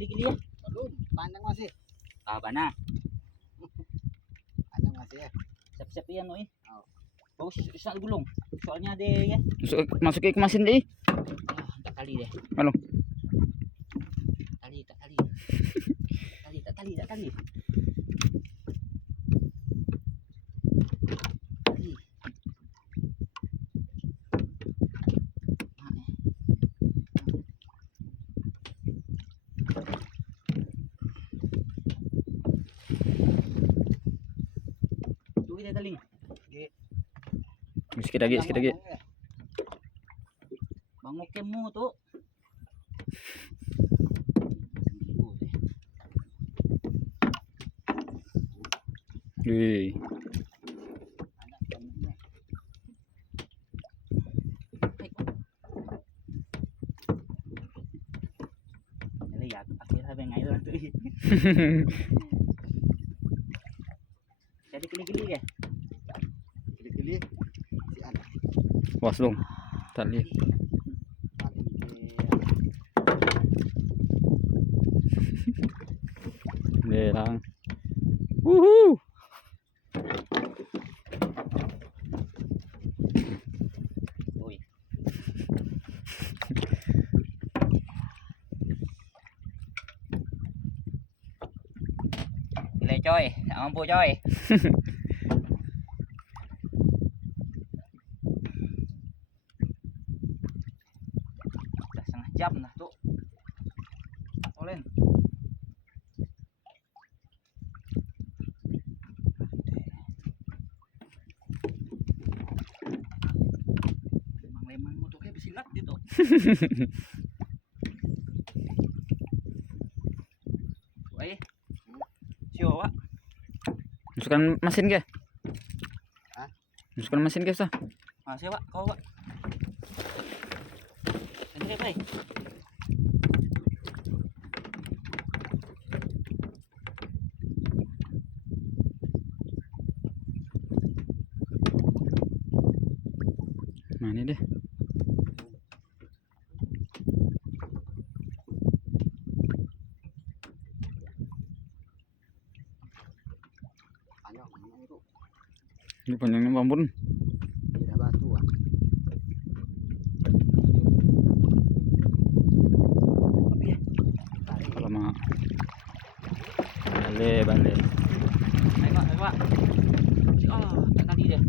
kili-kili ya? Belum, panjang masih. Haba na. Panjang masih ya. Siap-siap yan oh eh. Oh. Bagus isang gulong. Soalnya deh ya. Masuk ke mesin deh. Tak tali deh. Ano? Tali, tak tali. Tak tali. Tali. Tuh kita taling. Sikit lagi. Bangokin mo tuh. Wih. Lihat akhirnya bengai tuh tuh. Jadi kili-kili ya. Kili-kili si anak. Was dong. Tali. Deh lang. Woohoo. Uy. Gile coy, mampu coy. Udah setengah jam lah tuh. Olen. Lemang-lemang tuh kayak besilat gitu. Woi. Siapa? Masukkan mesin ke? Hah? Masukkan mesin ke sah? Masih Pak, kau Pak. Ini Pak. Mana deh? Panjang itu. Ini panjangnya ampun. Tidak batu ah. Alamak. Balik. Ayo Pak. Oh, tadi deh.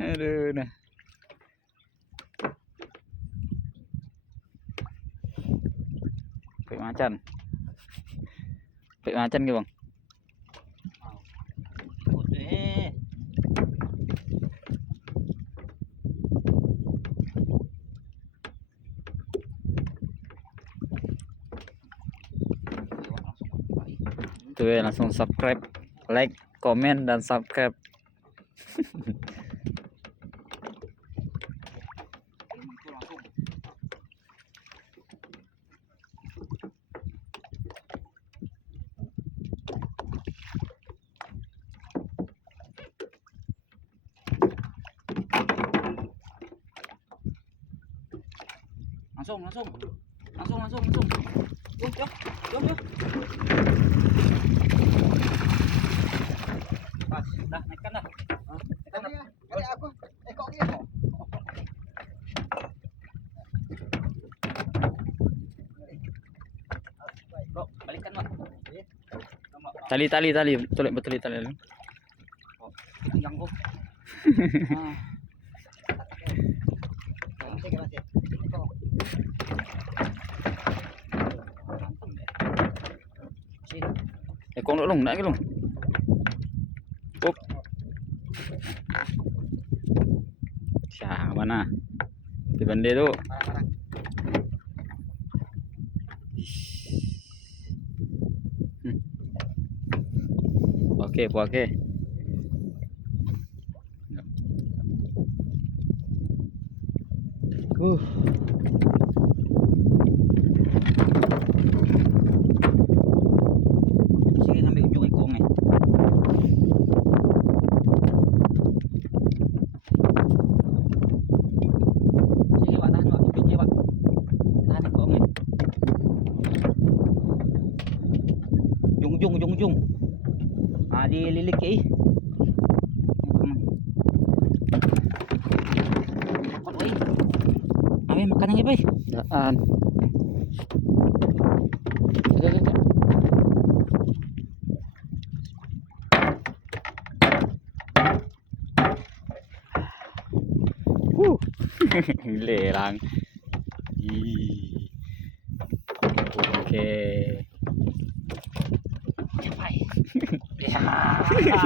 Aduh, nah. Pek macan ke bang? Tuh ya, langsung subscribe, like, komen dan subscribe. Langsung. Yuk. Pas, dah naikkan dah. Tadi ya, kali aku. Kok gitu? Bro, balikkan Pak. Tali, betul tali. Oh, yang kok. Masih masih. Ekong long, nak ke long? Up. Siapa mana? Di bande tu. Parang-parang. Puake. Sige sampai ujung ekongnya. ujung. Ah, dililik eh. Dapat eh. Amin makan lagi, Bay. Daan. Tidak. Lerang. Ih. Oke. Bay. Ya.